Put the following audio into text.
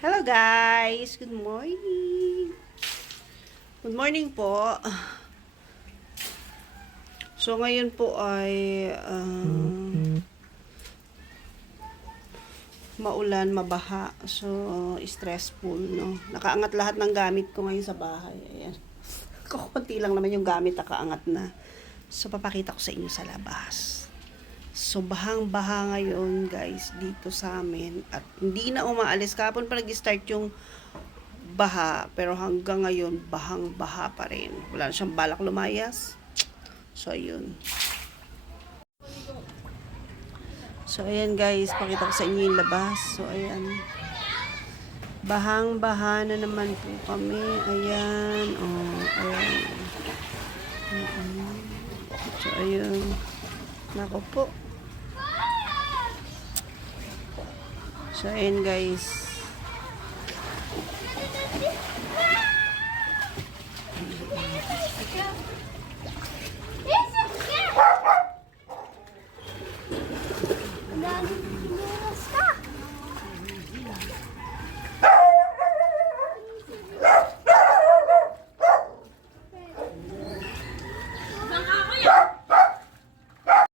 Hello guys! Good morning! Good morning po. So ngayon po ay maulan, mabaha. So stressful, no? Nakaangat lahat ng gamit ko ngayon sa bahay. Ayan. Kukunti lang naman yung gamit, nakaangat na. So papakita ko sa inyo sa labas. So, bahang-baha ngayon, guys, dito sa amin. At hindi na umaalis. Kahapon pa nag-start yung baha. Pero hanggang ngayon, bahang-baha pa rin. Wala na siyang balak lumayas. So, ayun. So, ayan, guys. Pakita ko sa inyo yung labas. So, ayan. Bahang-baha na naman po kami. Ayan. Oh, ayan. So, ayun. Nako po. So, ayan guys.